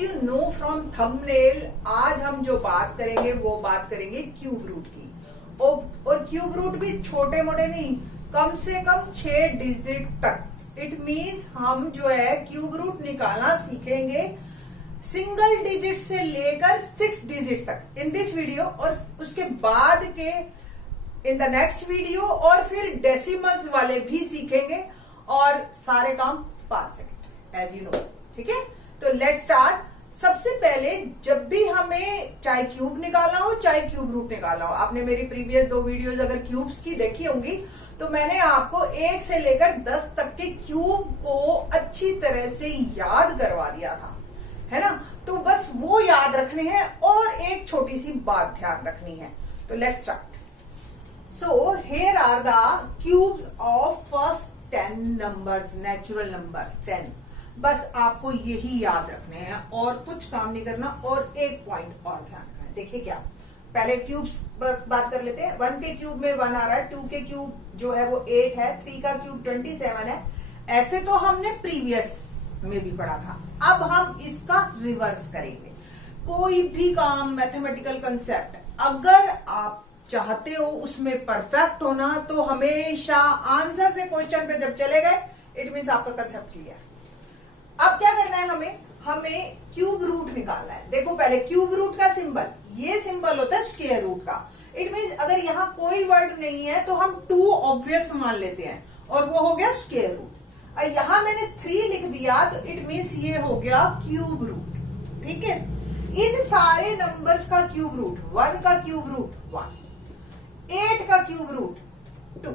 As you know from thumbnail, आज हम जो बात करेंगे वो बात करेंगे क्यूब रूट की। और क्यूब रूट भी छोटे मोटे नहीं, कम से कम 6 डिजिट तक। इट मीन्स हम जो है क्यूब रूट निकालना सीखेंगे सिंगल डिजिट से लेकर 6 डिजिट तक इन दिस वीडियो, और उसके बाद के इन द नेक्स्ट वीडियो, और फिर डेसिमल्स वाले भी सीखेंगे, और सारे काम 5 सेकंड एज यू नो। ठीक है, तो लेट्स स्टार्ट। सबसे पहले जब भी हमें चाहे क्यूब निकालना हो चाहे क्यूब रूट निकालना हो, आपने मेरी प्रीवियस 2 वीडियोस अगर क्यूब्स की देखी होंगी तो मैंने आपको 1 से लेकर 10 तक के क्यूब को अच्छी तरह से याद करवा दिया था, है ना। तो बस वो याद रखने हैं और एक छोटी सी बात ध्यान रखनी है। तो let's start. So here are the cubes of first 10 numbers, natural numbers 10। बस आपको यही याद रखने हैं और कुछ काम नहीं करना। और एक पॉइंट और ध्यान रखना है, देखिए क्या, पहले क्यूब्स पर बात कर लेते हैं। 1 के क्यूब में 1 आ रहा है, 2 के क्यूब जो है वो 8 है, 3 का क्यूब 27 है। ऐसे तो हमने प्रीवियस में भी पढ़ा था। अब हम इसका रिवर्स करेंगे। कोई भी काम, मैथमेटिकल कंसेप्ट अगर आप चाहते हो उसमें परफेक्ट होना, तो हमेशा आंसर से क्वेश्चन पे जब चले गए, इट मीन्स आपका कंसेप्ट क्लियर। अब क्या करना है, हमें क्यूब रूट निकालना है। देखो पहले क्यूब रूट का सिंबल, ये सिंबल होता है स्क्वायर रूट का। इट मीन्स अगर यहाँ कोई वर्ड नहीं है तो हम 2 ऑब्वियस मान लेते हैं, और वो हो गया स्क्वायर रूट। और यहां मैंने 3 लिख दिया तो इट मीन्स ये हो गया क्यूब रूट। ठीक है, इन सारे नंबर्स का क्यूब रूट, 1 का क्यूब रूट 1, 8 का क्यूब रूट 2।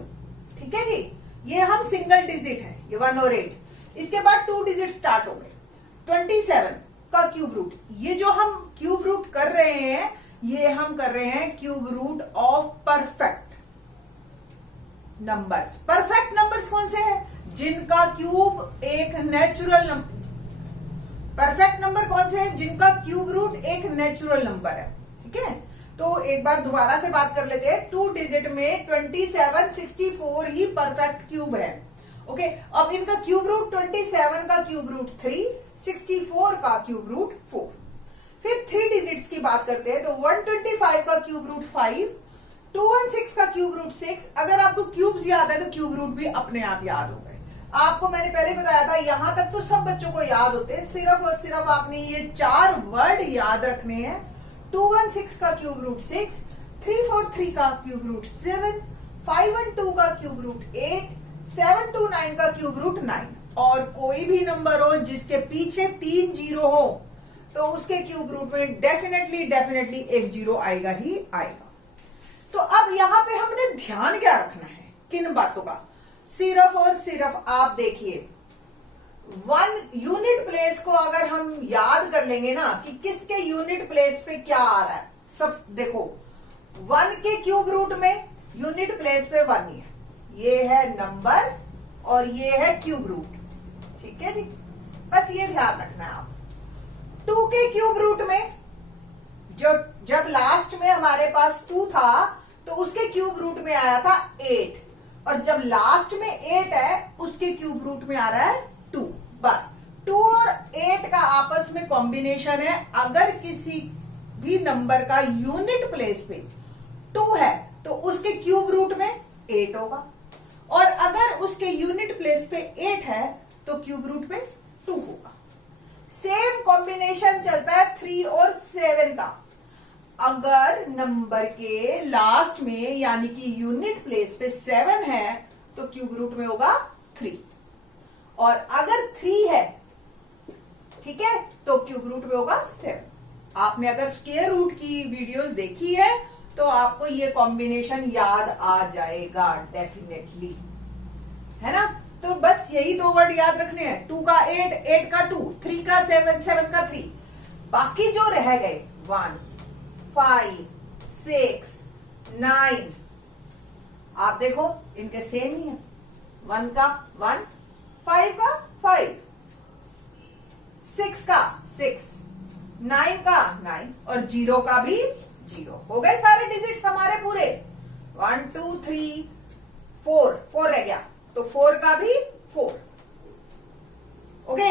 ठीक है जी, ये हम सिंगल डिजिट है, ये 1 और 8। इसके बाद 2 डिजिट स्टार्ट हो गए। 27 का क्यूब रूट, ये जो हम क्यूब रूट कर रहे हैं, ये हम कर रहे हैं cube root of perfect numbers. Perfect numbers कौन से हैं? जिनका क्यूब एक नेचुरल नंबर। परफेक्ट नंबर कौन से हैं? जिनका क्यूब रूट एक नेचुरल नंबर है। ठीक है, तो एक बार दोबारा से बात कर लेते हैं। 2 डिजिट में 27, 64 ही परफेक्ट क्यूब है। ओके, अब इनका क्यूब रूट 27 का क्यूब रूट 3, 64 का क्यूब रूट 4। फिर 3 डिजिट्स की बात करते हैं तो 125 का क्यूब रूट 5, 216 का क्यूब रूट 6। अगर आपको क्यूब्स याद है तो क्यूब रूट भी अपने आप याद हो गए। आपको मैंने पहले बताया था, यहां तक तो सब बच्चों को याद होते हैं, सिर्फ और सिर्फ आपने ये 4 वर्ड याद रखने हैं। 216 का क्यूब रूट 6, 343 का क्यूब रूट 7, 512 का क्यूब रूट 8, 729 का क्यूब रूट 9। और कोई भी नंबर हो जिसके पीछे 3 जीरो हो तो उसके क्यूब रूट में डेफिनेटली एक जीरो आएगा ही आएगा। तो अब यहां पे हमने ध्यान क्या रखना है, किन बातों का? सिर्फ और सिर्फ आप देखिए, 1 यूनिट प्लेस को अगर हम याद कर लेंगे ना कि किसके यूनिट प्लेस पे क्या आ रहा है, सब देखो। 1 के क्यूब रूट में यूनिट प्लेस पे 1 ही है, ये है नंबर और ये है क्यूब रूट। ठीक है जी, बस ये ध्यान रखना है आप। 2 के क्यूब रूट में जब लास्ट में हमारे पास 2 था तो उसके क्यूब रूट में आया था 8, और जब लास्ट में 8 है उसके क्यूब रूट में आ रहा है 2। बस 2 और 8 का आपस में कॉम्बिनेशन है। अगर किसी भी नंबर का यूनिट प्लेस पे 2 है तो उसके क्यूब रूट में 8 होगा, और अगर उसके यूनिट प्लेस पे 8 है तो क्यूब रूट पे 2 होगा। सेम कॉम्बिनेशन चलता है 3 और 7 का। अगर नंबर के लास्ट में यानी कि यूनिट प्लेस पे 7 है तो क्यूब रूट में होगा 3, और अगर 3 है, ठीक है, तो क्यूब रूट में होगा 7। आपने अगर स्क्वायर रूट की वीडियोस देखी है तो आपको ये कॉम्बिनेशन याद आ जाएगा डेफिनेटली, है ना। तो बस यही 2 वर्ड याद रखने हैं, 2 का 8, 8 का 2, 3 का 7, 7 का 3। बाकी जो रह गए 1, 5, 6, 9, आप देखो इनके सेम ही है। 1 का 1, 5 का 5, 6 का 6, 9 का 9, और 0 का भी 0। हो गए सारे डिजिट्स हमारे पूरे। 1 2 3 4 रह गया, तो 4 का भी 4। ओके,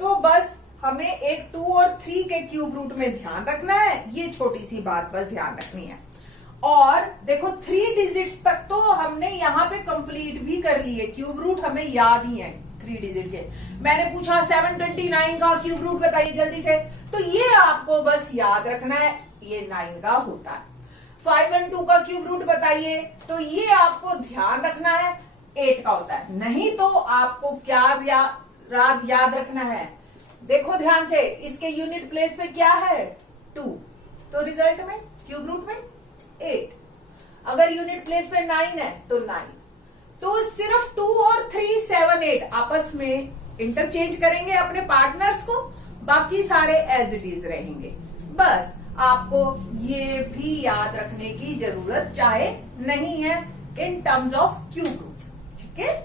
तो बस हमें एक 2 और 3 के क्यूब रूट में ध्यान रखना है, ये छोटी सी बात बस ध्यान रखनी है। और देखो 3 डिजिट्स तक तो हमने यहाँ पे कंप्लीट भी कर ली है, क्यूब रूट हमें याद ही है 3 डिजिट के। मैंने पूछा 729 का क्यूब रूट बताइए जल्दी से, तो ये आपको बस याद रखना है, ये 9 का होता है। 512 का क्यूब रूट बताइए, तो ये आपको ध्यान रखना है 8 का होता है। नहीं तो आपको क्या याद रखना है, देखो ध्यान से, इसके यूनिट प्लेस पे क्या है 2, तो रिजल्ट में क्यूब रूट में 8। अगर यूनिट प्लेस पे 9 है तो 9, तो सिर्फ 2 और 3 7 8 आपस में इंटरचेंज करेंगे अपने पार्टनर्स को, बाकी सारे एज इट इज रहेंगे। बस आपको ये भी याद रखने की जरूरत चाहे नहीं है in terms of cube root, ठीक है।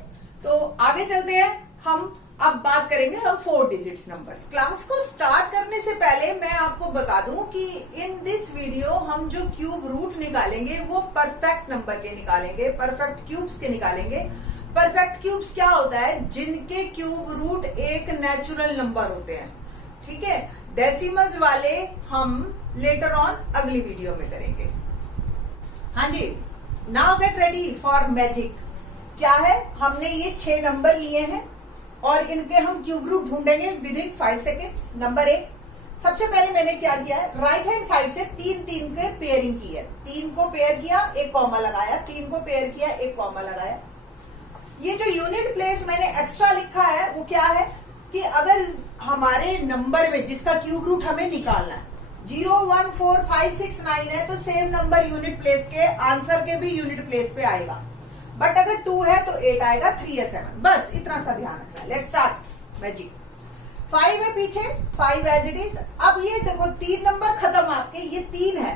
तो आगे चलते हैं, हम अब बात करेंगे हम 4 डिजिट्स नंबर्स। क्लास को स्टार्ट करने से पहले मैं आपको बता दूं कि इन दिस वीडियो हम जो क्यूब रूट निकालेंगे वो परफेक्ट नंबर के निकालेंगे, परफेक्ट क्यूब्स के निकालेंगे। परफेक्ट क्यूब्स क्या होता है, जिनके क्यूब रूट एक नेचुरल नंबर होते हैं, ठीक है। डेसिमल्स वाले हम लेटर ऑन अगली वीडियो में करेंगे। हाँ जी, now get ready for magic. क्या है, हमने ये 6 नंबर लिए हैं और इनके हम क्यूब रूट ढूंढेंगे विद इन 5 सेकेंड्स। नंबर 1, सबसे पहले मैंने क्या किया है, राइट हैंड साइड से 3 के पेयरिंग की है। 3 को पेयर किया, एक कॉमा लगाया, 3 को पेयर किया, एक कॉमा लगाया। ये जो यूनिट प्लेस मैंने एक्स्ट्रा लिखा है वो क्या है कि अगर हमारे नंबर में जिसका क्यूब रूट हमें निकालना है 0 1 4 5 6 9 है, तो सेम नंबर यूनिट प्लेस के आंसर के भी यूनिट प्लेस पे आएगा। बट अगर 2 है तो 8 आएगा, 3 है 7, बस इतना सा ध्यान रखना है। Let's start magic. 5 है पीछे, 5 एज इट इज। अब ये देखो 3 नंबर खत्म आपके, ये 3 है।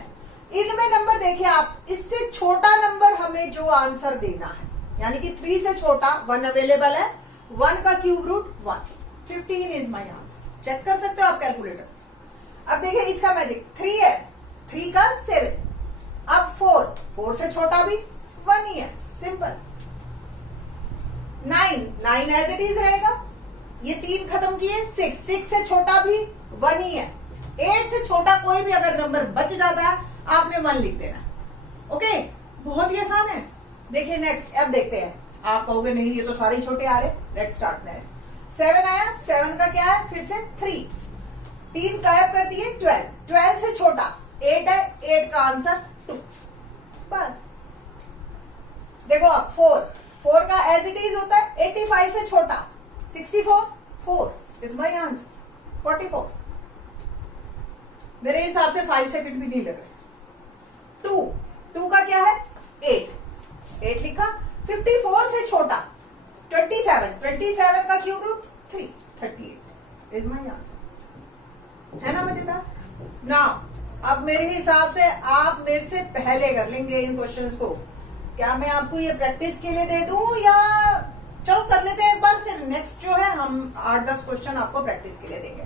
इनमें नंबर देखिए आप, इससे छोटा नंबर हमें जो आंसर देना है, यानी कि 3 से छोटा 1 अवेलेबल है, 1 का cube root 1, 15 is my answer. Check कर सकते हो आप कैलकुलेटर। अब देखिए इसका मैजिक, 3 है, 3 का 7, अब 4 से छोटा भी 1 ही है, सिंपल। 9 एज इट इज रहेगा, ये 3 खत्म किए, 6 से छोटा भी 1 ही है। 8 से छोटा कोई भी अगर नंबर बच जाता है आपने 1 लिख देना, ओके। बहुत ही आसान है। देखिए नेक्स्ट, अब देखते हैं, आप कहोगे नहीं ये तो सारे छोटे आ रहे। लेट्स स्टार्ट में 7 आया, 7 का क्या है, फिर से 3 गायब कर दिए, 12 से छोटा 8 है, 8 का आंसर 2, बस। देखो अब 4 का एज इट इज होता है, 85 से छोटा 64, 4 इज माई आंसर, 44। मेरे हिसाब से 5 सेकंड भी नहीं लग रहे। 2 का क्या है, 8 लिखा। 54 से छोटा 27 का cube root 3, 38 is my answer. है ना मजेदार। नाउ अब मेरे हिसाब से आप मेरे से पहले कर लेंगे इन क्वेश्चंस को। क्या मैं आपको ये प्रैक्टिस के लिए दे दूं, या चलो कर लेते हैं एक बार, फिर नेक्स्ट जो है हम 8-10 क्वेश्चन आपको प्रैक्टिस के लिए देंगे।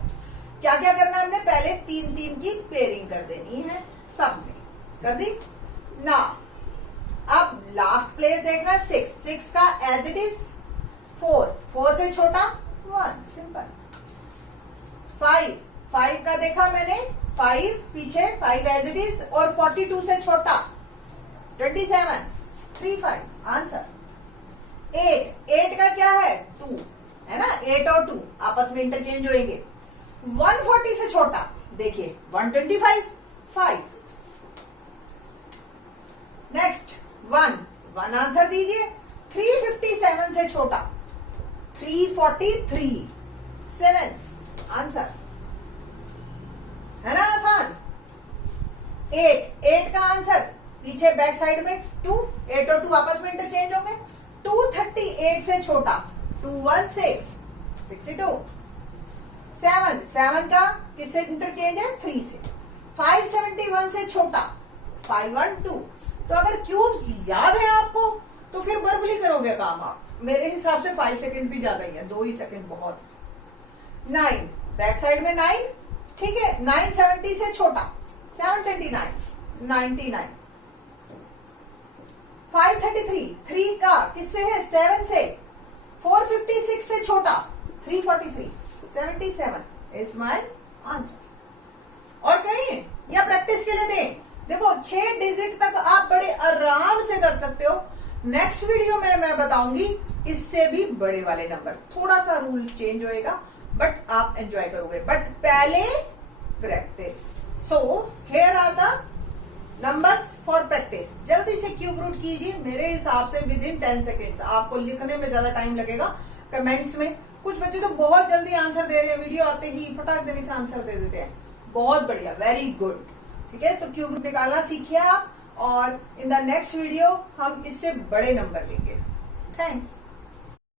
क्या क्या करना है, हमने पहले 3 की पेयरिंग कर देनी है, सब में कर दी ना। अब लास्ट प्लेस देखना है 6 का एज इट इज 4 से छोटा 1, सिंपल। 5 का देखा मैंने, 5 पीछे 5 एज इट इज, और 42 से छोटा 27, 35 आंसर। 8 का क्या है, 2 है ना, 8 और 2 आपस में इंटरचेंज होंगे। 140 से छोटा देखिए 125, 5। नेक्स्ट 1 आंसर दीजिए। 357 से छोटा 343, 7 आंसर। है ना आसान। 8 का आंसर पीछे बैक साइड में 2, 8 और 2 आपस में इंटरचेंज होंगे। 238 से छोटा 216, 62। 7 का किससे इंटरचेंज है, 3 से। 571 से छोटा 512। तो अगर क्यूब्स याद है आपको तो फिर वर्बली करोगे काम आप। मेरे हिसाब से 5 सेकंड भी ज्यादा ही है, 2 ही सेकंड बहुत। 9 बैक साइड में 9, ठीक है। 970 से छोटा 729, 99। 533 3 का किससे है, 7 से। 456 से छोटा 343, 77 इज माई आंसर। और करिए या प्रैक्टिस के लिए दें। देखो 6 डिजिट तक आप बड़े आराम से कर सकते हो। नेक्स्ट वीडियो में मैं बताऊंगी इससे भी बड़े वाले नंबर। थोड़ा सा रूल चेंज होएगा बट आप एंजॉय करोगे। बट पहले practice. So here are the numbers for practice. जल्दी से क्यूब रूट कीजिए। मेरे हिसाब से विद इन 10 सेकेंड्स। आपको लिखने में ज्यादा टाइम लगेगा। कमेंट्स में कुछ बच्चे तो बहुत जल्दी आंसर दे रहे हैं, वीडियो आते ही फटाक देने से आंसर दे देते हैं। बहुत बढ़िया, वेरी गुड। ठीक है, तो क्यूब रूट निकालना सीखिए आप, और इन द नेक्स्ट वीडियो हम इससे बड़े नंबर लेंगे। थैंक्स।